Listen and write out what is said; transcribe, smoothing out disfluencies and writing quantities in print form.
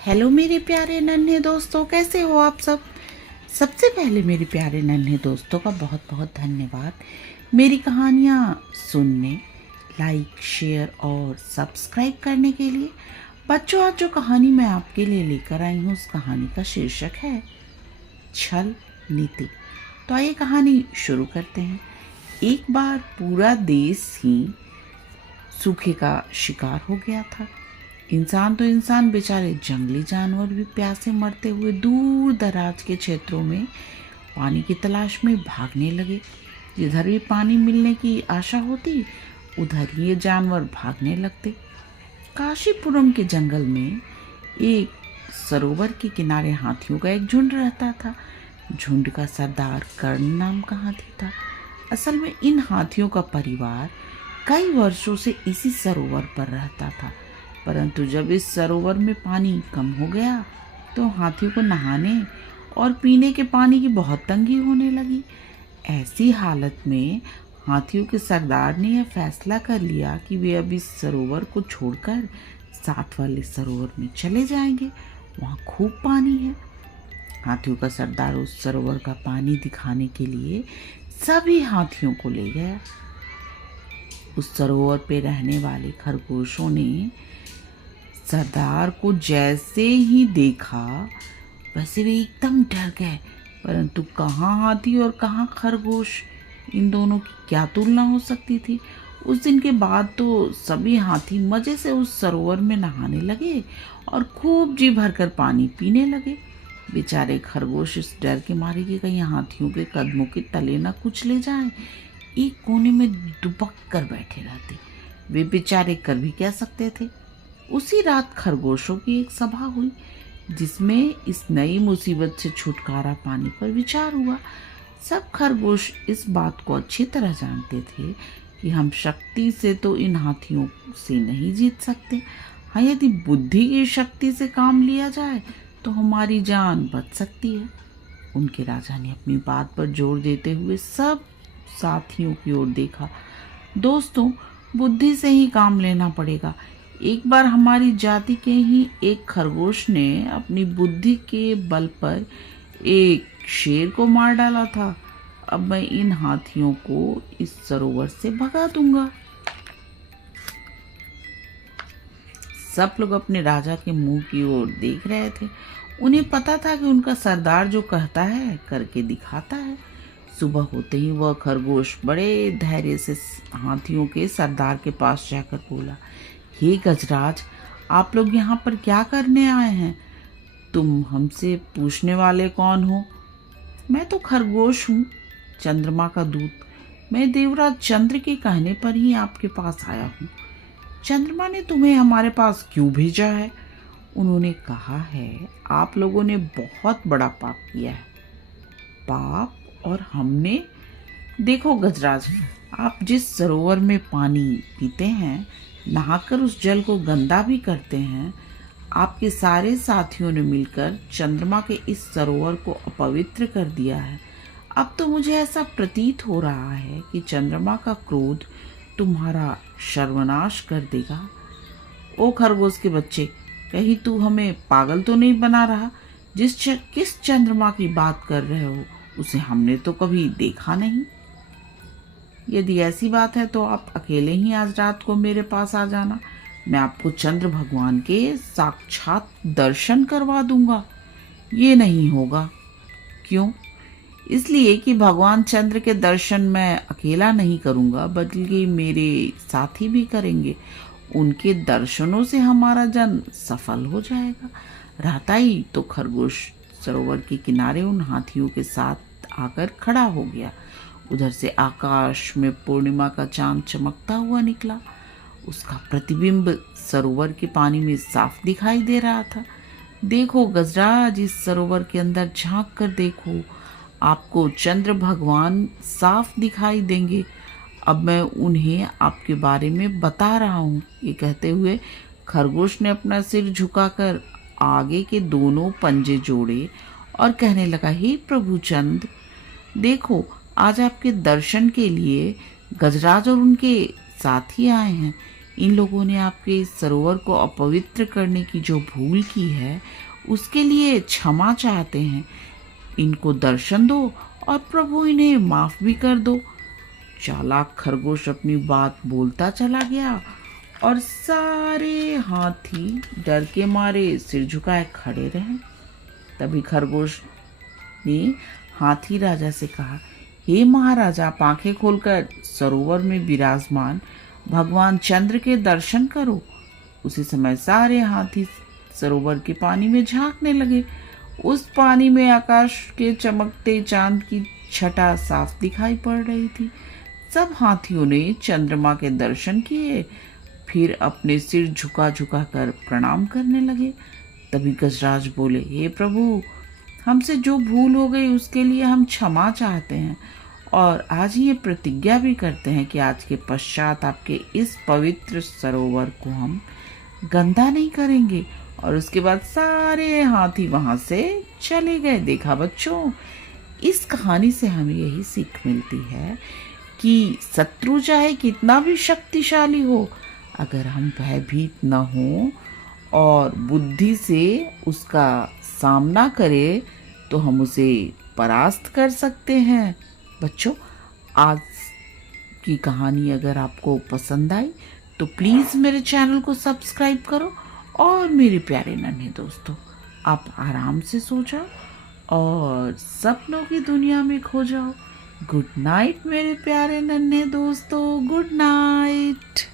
Hello मेरे प्यारे नन्हे दोस्तों, कैसे हो आप सब। सबसे पहले मेरे प्यारे नन्हे दोस्तों का बहुत बहुत धन्यवाद मेरी कहानियाँ सुनने, लाइक, शेयर और सब्सक्राइब करने के लिए। बच्चों, आज जो कहानी मैं आपके लिए लेकर आई हूँ उस कहानी का शीर्षक है छल नीति। तो आइए कहानी शुरू करते हैं। एक बार पूरा देश ही सूखे का शिकार हो गया था। इंसान तो इंसान, बेचारे जंगली जानवर भी प्यासे मरते हुए दूर दराज के क्षेत्रों में पानी की तलाश में भागने लगे। जिधर भी पानी मिलने की आशा होती उधर ही ये जानवर भागने लगते। काशीपुरम के जंगल में एक सरोवर के किनारे हाथियों का एक झुंड रहता था। झुंड का सरदार कर्ण नाम का हाथी था। असल में इन हाथियों का परिवार कई वर्षों से इसी सरोवर पर रहता था, परंतु जब इस सरोवर में पानी कम हो गया तो हाथियों को नहाने और पीने के पानी की बहुत तंगी होने लगी। ऐसी हालत में हाथियों के सरदार ने यह फैसला कर लिया कि वे अब इस सरोवर को छोड़कर साथ वाले सरोवर में चले जाएंगे। वहाँ खूब पानी है। हाथियों का सरदार उस सरोवर का पानी दिखाने के लिए सभी हाथियों को ले गया। उस सरोवर पे रहने वाले खरगोशों ने सरदार को जैसे ही देखा वैसे वे एकदम डर गए। परंतु कहाँ हाथी और कहाँ खरगोश, इन दोनों की क्या तुलना हो सकती थी। उस दिन के बाद तो सभी हाथी मजे से उस सरोवर में नहाने लगे और खूब जी भरकर पानी पीने लगे। बेचारे खरगोश इस डर के मारे कि कहीं हाथियों के कदमों के तले न कुचले जाएं, एक कोने में दुबक कर बैठे रहते। वे बेचारे कर भी क्या सकते थे। उसी रात खरगोशों की एक सभा हुई जिसमें इस नई मुसीबत से छुटकारा पाने पर विचार हुआ। सब खरगोश इस बात को अच्छी तरह जानते थे कि हम शक्ति से तो इन हाथियों से नहीं जीत सकते। हाँ, यदि बुद्धि की शक्ति से काम लिया जाए तो हमारी जान बच सकती है। उनके राजा ने अपनी बात पर जोर देते हुए सब साथियों की ओर देखा। दोस्तों, बुद्धि से ही काम लेना पड़ेगा। एक बार हमारी जाति के ही एक खरगोश ने अपनी बुद्धि के बल पर एक शेर को मार डाला था। अब मैं इन हाथियों को इस सरोवर से भगा दूंगा। सब लोग अपने राजा के मुंह की ओर देख रहे थे। उन्हें पता था कि उनका सरदार जो कहता है करके दिखाता है। सुबह होते ही वह खरगोश बड़े धैर्य से हाथियों के सरदार के पास जाकर बोला, हे गजराज, आप लोग यहाँ पर क्या करने आए हैं? तुम हमसे पूछने वाले कौन हो? मैं तो खरगोश हूँ, चंद्रमा का दूत। मैं देवराज चंद्र के कहने पर ही आपके पास आया हूँ। चंद्रमा ने तुम्हें हमारे पास क्यों भेजा है? उन्होंने कहा है आप लोगों ने बहुत बड़ा पाप किया है। पाप? और हमने? देखो गजराज, आप जिस सरोवर में पानी पीते हैं, नहाकर उस जल को गंदा भी करते हैं, आपके सारे साथियों ने मिलकर चंद्रमा के इस सरोवर को अपवित्र कर दिया है। अब तो मुझे ऐसा प्रतीत हो रहा है कि चंद्रमा का क्रोध तुम्हारा सर्वनाश कर देगा। ओ खरगोश के बच्चे, कहीं तू हमें पागल तो नहीं बना रहा? किस चंद्रमा की बात कर रहे हो? उसे हमने तो कभी देखा नहीं। यदि ऐसी बात है तो आप अकेले ही आज रात को मेरे पास आ जाना। मैं आपको चंद्र भगवान के साक्षात दर्शन करवा दूंगा। ये नहीं होगा। क्यों? इसलिए कि भगवान चंद्र के दर्शन मैं अकेला नहीं करूंगा, बल्कि मेरे साथी भी करेंगे। उनके दर्शनों से हमारा जन्म सफल हो जाएगा। रहता ही तो खरगोश सरोवर के किनारे उन हाथियों के साथ आकर खड़ा हो गया। उधर से आकाश में पूर्णिमा का चांद चमकता हुआ निकला। उसका प्रतिबिंब सरोवर के पानी में साफ दिखाई दे रहा था। देखो गजराज, इस सरोवर के अंदर झांक कर देखो, आपको चंद्र भगवान साफ दिखाई देंगे। अब मैं उन्हें आपके बारे में बता रहा हूँ। ये कहते हुए खरगोश ने अपना सिर झुकाकर आगे के दोनों पंजे जोड़े और कहने लगा, हे प्रभु चंद्र, देखो आज आपके दर्शन के लिए गजराज और उनके साथी आए हैं। इन लोगों ने आपके इस सरोवर को अपवित्र करने की जो भूल की है उसके लिए क्षमा चाहते हैं। इनको दर्शन दो और प्रभु इन्हें माफ भी कर दो। चालाक खरगोश अपनी बात बोलता चला गया और सारे हाथी डर के मारे सिर झुकाए खड़े रहे। तभी खरगोश ने हाथी राजा से कहा, हे महाराज, आप आंखें खोलकर सरोवर में विराजमान भगवान चंद्र के दर्शन करो। उसी समय सारे हाथी सरोवर के पानी में झांकने लगे। उस पानी में आकाश के चमकते चांद की छटा साफ दिखाई पड़ रही थी। सब हाथियों ने चंद्रमा के दर्शन किए, फिर अपने सिर झुका झुका कर प्रणाम करने लगे। तभी गजराज बोले, हे प्रभु, हमसे जो भूल हो गई उसके लिए हम क्षमा चाहते हैं और आज ये प्रतिज्ञा भी करते हैं कि आज के पश्चात आपके इस पवित्र सरोवर को हम गंदा नहीं करेंगे। और उसके बाद सारे हाथी वहां से चले गए। देखा बच्चों, इस कहानी से हमें यही सीख मिलती है कि शत्रु चाहे कितना भी शक्तिशाली हो, अगर हम भयभीत न हो और बुद्धि से उसका सामना करें तो हम उसे परास्त कर सकते हैं। बच्चों, आज की कहानी अगर आपको पसंद आई तो प्लीज़ मेरे चैनल को सब्सक्राइब करो और मेरे प्यारे नन्हे दोस्तों, आप आराम से सो जाओ और सपनों की दुनिया में खो जाओ। गुड नाइट मेरे प्यारे नन्हे दोस्तों, गुड नाइट।